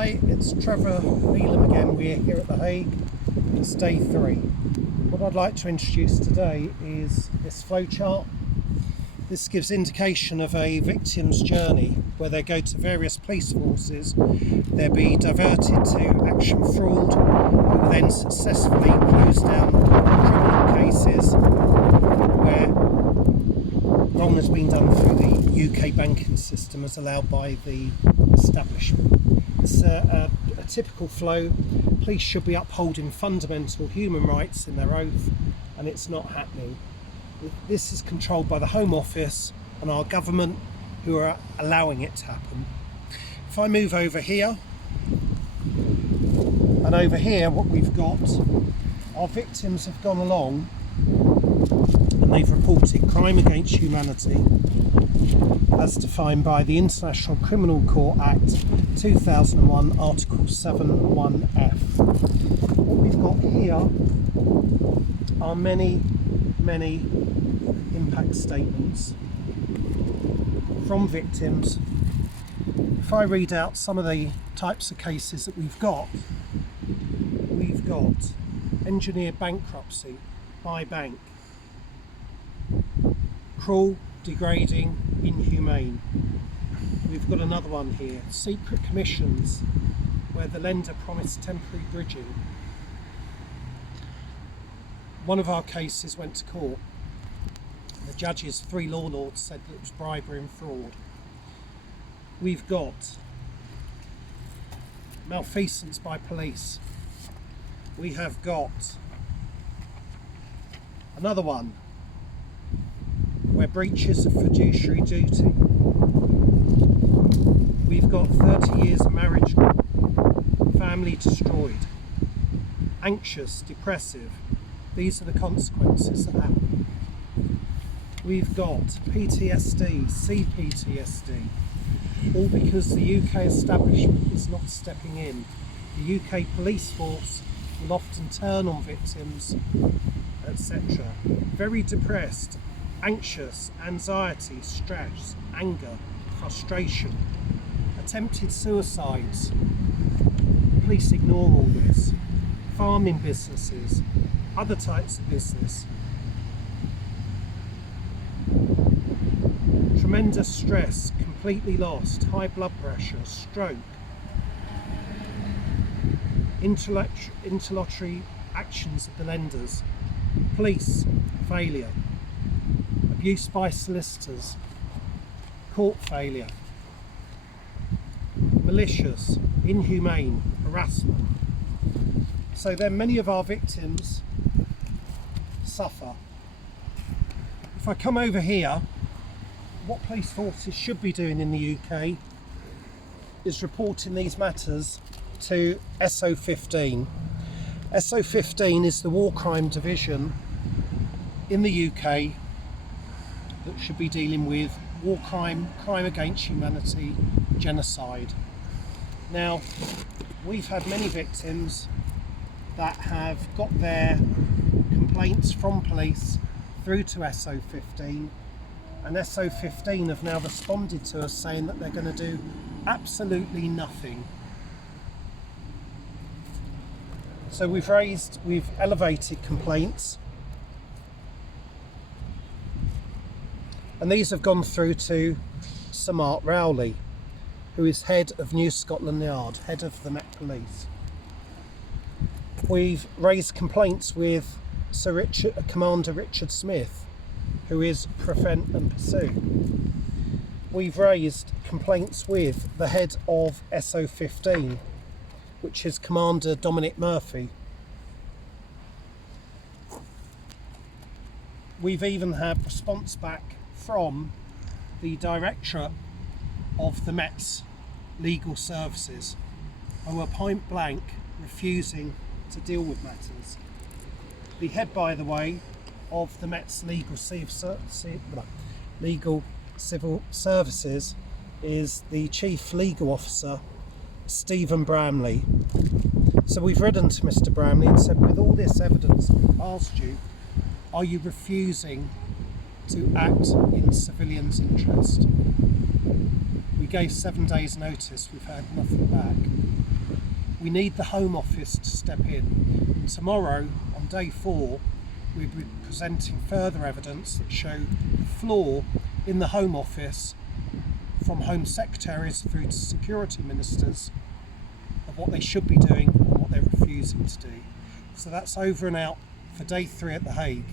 Hi, it's Trevor Neelam again. We're here at The Hague. It's day 3. What I'd like to introduce today is this flowchart. This gives indication of a victim's journey where they go to various police forces. They'll be diverted to action fraud, who will then successfully close down criminal cases where wrong has been done through the UK banking system as allowed by the establishment. It's a typical flow. Police should be upholding fundamental human rights in their oath, and it's not happening. This is controlled by the Home Office and our government, who are allowing it to happen. If I move over here, and over here what we've got, our victims have gone along and they've reported crime against humanity as defined by the International Criminal Court Act 2001 Article 7(1)(f). What we've got here are many impact statements from victims. If I read out some of the types of cases that we've got engineer bankruptcy by bank, cruel, degrading, inhumane. We've got another one here, secret commissions where the lender promised temporary bridging. One of our cases went to court. The judges, 3 law lords, said that it was bribery and fraud. We've got malfeasance by police. We have got another one where breaches of fiduciary duty. We've got 30 years of marriage, family destroyed, anxious, depressive. These are the consequences that happen. We've got PTSD, CPTSD, all because the UK establishment is not stepping in. The UK police force will often turn on victims, etc. Very depressed, anxious, anxiety, stress, anger, frustration, attempted suicides. Police ignore all this. Farming businesses, other types of business. Tremendous stress, completely lost, high blood pressure, stroke. Interlocutory actions of the lenders. Police failure. Abuse by solicitors. Court failure. Malicious, inhumane, harassment. So then many of our victims suffer. If I come over here, what police forces should be doing in the UK is reporting these matters to SO15. SO15 is the war crime division in the UK that should be dealing with war crime, crime against humanity, genocide. Now, we've had many victims that have got their complaints from police through to SO15, and SO15 have now responded to us saying that they're going to do absolutely nothing. So we've elevated complaints, and these have gone through to Sir Mark Rowley, who is head of New Scotland Yard, head of the Met Police. We've raised complaints with Commander Richard Smith, who is Prevent and Pursue. We've raised complaints with the head of SO15, which is Commander Dominic Murphy. We've even had response back from the Director of the Met's Legal Services, who are point blank refusing to deal with matters. The head, by the way, of the Met's Legal Civil Services is the Chief Legal Officer, Stephen Bramley. So we've written to Mr. Bramley and said, with all this evidence we've asked you, are you refusing to act in civilians' interest? We gave 7 days notice, we've had nothing back. we need the Home Office to step in. And tomorrow, on day 4, we'll be presenting further evidence that show the flaw in the Home Office, from Home Secretaries through to Security Ministers, of what they should be doing and what they're refusing to do. So that's over and out for day 3 at The Hague.